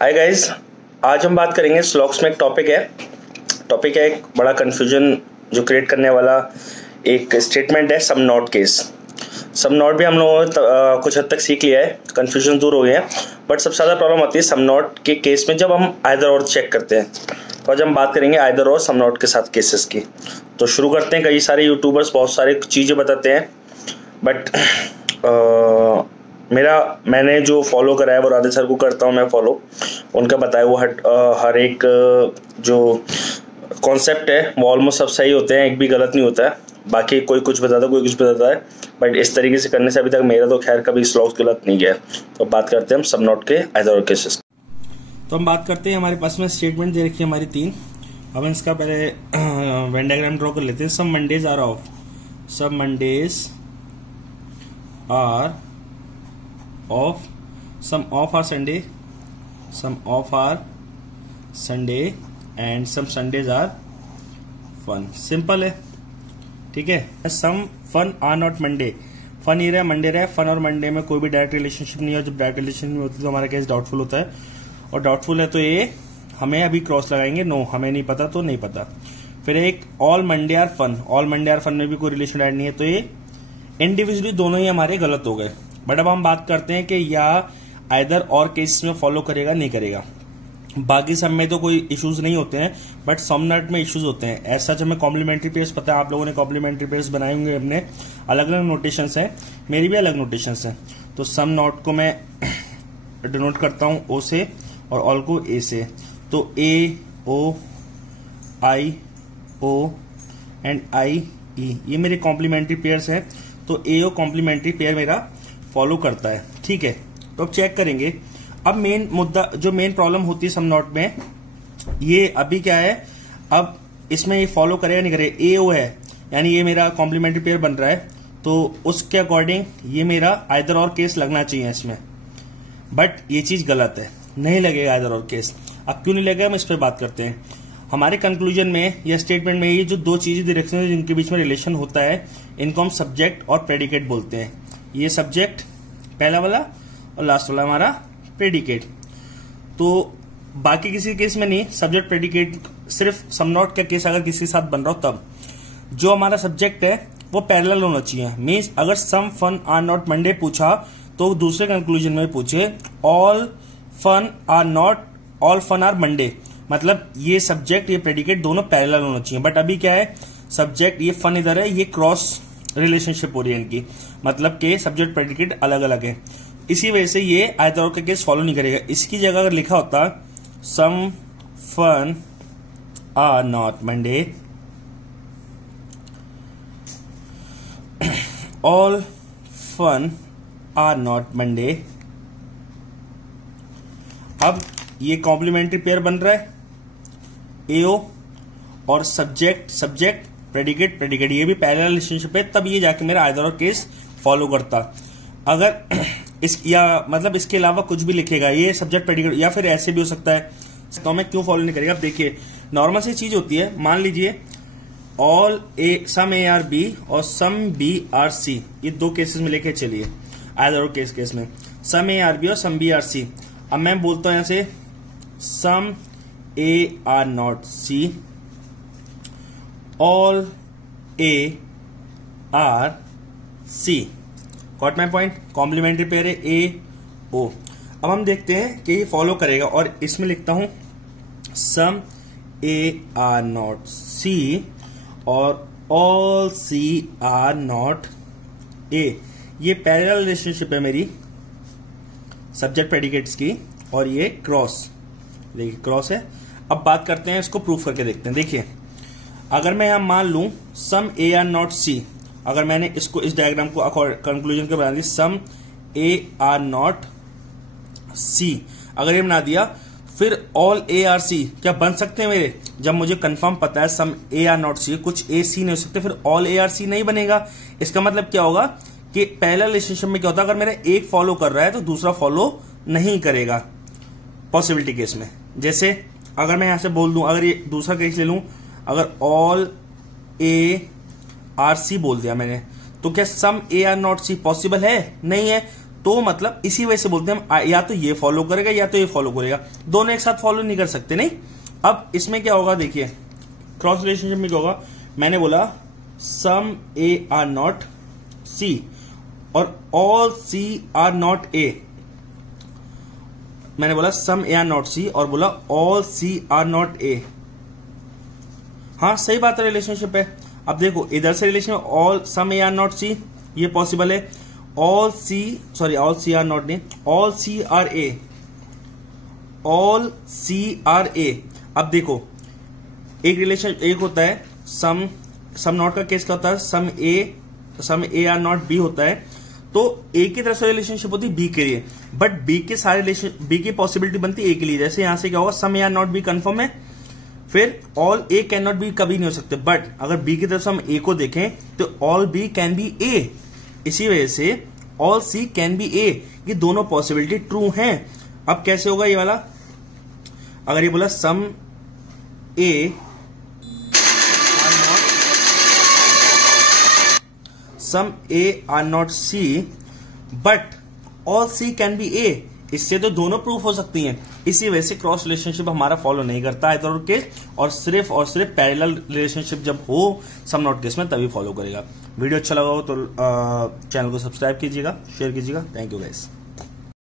Hi guys, आज हम बात करेंगे स्लॉक्स में। एक टॉपिक है एक बड़ा कन्फ्यूजन जो क्रिएट करने वाला एक स्टेटमेंट है some not case. Some not भी हम लोगों ने कुछ हद तक सीख लिया है, कन्फ्यूजन दूर हो गया है, बट सबसे ज़्यादा प्रॉब्लम आती है सम नॉट के केस में जब हम आइदर और चेक करते हैं। तो आज हम बात करेंगे आइदर और सम नॉट के साथ केसेस की। तो शुरू करते हैं। कई सारे यूट्यूबर्स बहुत सारी चीज़ें बताते हैं, बट मैंने जो फॉलो करा है वो राधे सर को करता हूँ मैं फॉलो। उनका बताया वो हर एक जो कॉन्सेप्ट है वो ऑलमोस्ट सब सही होते हैं, एक भी गलत नहीं होता है। बाकी कोई कुछ बताता है, कोई कुछ बताता है, बट इस तरीके से करने से अभी तक मेरा तो खैर कभी स्लॉक्स गलत नहीं गया। तो बात करते हैं हम सब नॉट के आइदर और केसेस। तो हम बात करते हैं, हमारे पास में स्टेटमेंट दे रखी है हमारी 3। अब इसका पहले वेन डायग्राम ड्रॉ कर लेते हैं। Some Mondays are off, some Mondays are off, some off are Sunday, some off are Sunday and some Sundays are fun. Simple है, ठीक है। Some fun are not Monday, fun ये रहा, Monday रहा। Fun और मंडे में कोई भी डायरेक्ट रिलेशनशिप नहीं है। जब डायरेक्ट रिलेशनशिप नहीं होती तो हमारा केस डाउटफुल होता है, और डाउटफुल है तो ये हमें अभी क्रॉस लगाएंगे, नो हमें नहीं पता तो नहीं पता। फिर एक all Monday are fun, all Monday are fun में भी कोई रिलेशन ऐड नहीं है, तो ये इंडिविजुअली दोनों ही हमारे गलत हो गए। बट अब हम बात करते हैं कि या आइदर और केस में फॉलो करेगा नहीं करेगा। बाकी सब में तो कोई इश्यूज नहीं होते हैं, बट सम नॉट में इश्यूज होते हैं। ऐसा जब हमें कॉम्प्लीमेंट्री पेयर्स, पता है आप लोगों ने कॉम्प्लीमेंट्री पेयर्स बनाए होंगे अपने, अलग अलग नोटेशंस हैं, मेरी भी अलग नोटेशंस हैं। तो सम नॉट को मैं डिनोट करता हूं ओ से और ऑल को ए से। तो ए ओ आई ओ एंड आई ई, ये मेरे कॉम्प्लीमेंट्री पेयर्स हैं। तो ए ओ कॉम्प्लीमेंट्री पेयर मेरा फॉलो करता है, ठीक है। तो अब चेक करेंगे। अब मेन मुद्दा, जो मेन प्रॉब्लम होती है सम नॉट में, ये अभी क्या है, अब इसमें ये फॉलो करेगा नहीं करेगा। ए ओ है, यानी ये मेरा कॉम्प्लीमेंट्री पेयर बन रहा है, तो उसके अकॉर्डिंग ये मेरा आइदर और केस लगना चाहिए इसमें। बट ये चीज गलत है, नहीं लगेगा आइदर और केस। अब क्यों नहीं लगेगा, हम इस पर बात करते हैं। हमारे कंक्लूजन में या स्टेटमेंट में ये जो दो चीजें दे रखी हैं जिनके बीच में रिलेशन होता है, इनको हम सब्जेक्ट और प्रेडिकेट बोलते हैं। ये सब्जेक्ट पहला वाला और लास्ट वाला हमारा प्रेडिकेट। तो बाकी किसी केस में नहीं, सब्जेक्ट प्रेडिकेट सिर्फ सम नॉट का केस अगर किसी के साथ बन रहा हो तब जो हमारा सब्जेक्ट है वो पैरेलल होना चाहिए। मीन्स अगर some fun are not Monday पूछा तो दूसरे कंक्लूजन में पूछे all fun are not, all fun are Monday, मतलब ये सब्जेक्ट ये प्रेडिकेट दोनों पैरेलल होना चाहिए। बट अभी क्या है, सब्जेक्ट ये फन इधर है, ये क्रॉस रिलेशनशिप हो रही है इनकी, मतलब के सब्जेक्ट प्रेडिकेट अलग अलग है। इसी वजह से ये आइदर और का केस फॉलो नहीं करेगा। इसकी जगह अगर लिखा होता some fun are not Monday, all fun are not Monday, अब ये कॉम्प्लीमेंट्री पेयर बन रहा है एओ और सब्जेक्ट प्रेडिकेट प्रेडिकेट, ये भी पैरेलल रिलेशनशिप है, तब ये जाके मेरा आइदर और केस फॉलो करता। अगर इस या मतलब इसके अलावा कुछ भी लिखेगा, ये सब्जेक्ट प्रेडिकेट, या फिर ऐसे भी हो सकता है, तो हमें क्यों फॉलो नहीं करेगा। अब देखिए नॉर्मल सी चीज होती है, मान लीजिए all A some A are B और सम बी आर सी, ये दो केसेस में लेके चलिए आइदर और केस में, सम ए आर बी और सम बी आर सी। अब मैं बोलता हूं यहां से some A are not C, all A are C. Got my point, complementary pair है ए ओ। अब हम देखते हैं कि ये फॉलो करेगा, और इसमें लिखता हूं सम ए आर नॉट सी और all C are not A. ये पैरेलल रिलेशनशिप है मेरी सब्जेक्ट प्रेडिकेट्स की, और ये क्रॉस, देखिए क्रॉस है। अब बात करते हैं, इसको प्रूफ करके देखते हैं। देखिए अगर मैं यहां मान लूं सम ए आर नॉट सी, अगर मैंने इसको इस डायग्राम को कंक्लूजन के बना दी, सम ए आर नॉट सी अगर ये बना दिया, फिर ऑल ए आर सी क्या बन सकते हैं मेरे, जब मुझे कंफर्म पता है सम ए आर नॉट सी, कुछ ए सी नहीं हो सकते, फिर ऑल ए आर सी नहीं बनेगा। इसका मतलब क्या होगा कि पैरेलल रिलेशनशिप में क्या होता है, अगर मेरा एक फॉलो कर रहा है तो दूसरा फॉलो नहीं करेगा पॉसिबिलिटी केस में। जैसे अगर मैं यहां से बोल दूं, अगर ये दूसरा केस ले लूं, अगर ऑल ए आर सी बोल दिया मैंने, तो क्या some A are not C possible है, नहीं है। तो मतलब इसी वजह से बोलते हैं हम या तो ये फॉलो करेगा या तो ये फॉलो करेगा, दोनों एक साथ फॉलो नहीं कर सकते। नहीं, अब इसमें क्या होगा, देखिए क्रॉस रिलेशनशिप में क्या होगा, मैंने बोला some A are not C और all C are not A, मैंने बोला some A are not C और बोला all C are not A. हाँ सही बात है, रिलेशनशिप है। अब देखो इधर से relation all some A are not C, ये पॉसिबल है, ऑल सी आर नॉट नहीं, all C are A, all C are A. अब देखो एक रिलेशन एक होता है सम नॉट का केस क्या होता है, सम ए आर नॉट बी होता है, तो ए की तरफ से रिलेशनशिप होती है बी के लिए, बट बी के सारे रिलेशन बी की पॉसिबिलिटी बनती है ए के लिए। जैसे यहां से क्या होगा, some A are not B confirm है, फिर all A can not be कभी नहीं हो सकते, बट अगर बी की तरफ से हम ए को देखें तो ऑल बी कैन बी ए, इसी वजह से ऑल सी कैन बी ए, ये दोनों पॉसिबिलिटी ट्रू हैं। अब कैसे होगा ये वाला, अगर ये बोला some A are not C but all C can be A, इससे तो दोनों प्रूफ हो सकती हैं। इसी वजह से क्रॉस रिलेशनशिप हमारा फॉलो नहीं करता है केस, और सिर्फ पैरेलल रिलेशनशिप जब हो सम नॉट केस में तभी फॉलो करेगा। वीडियो अच्छा लगा हो तो चैनल को सब्सक्राइब कीजिएगा, शेयर कीजिएगा। Thank you guys.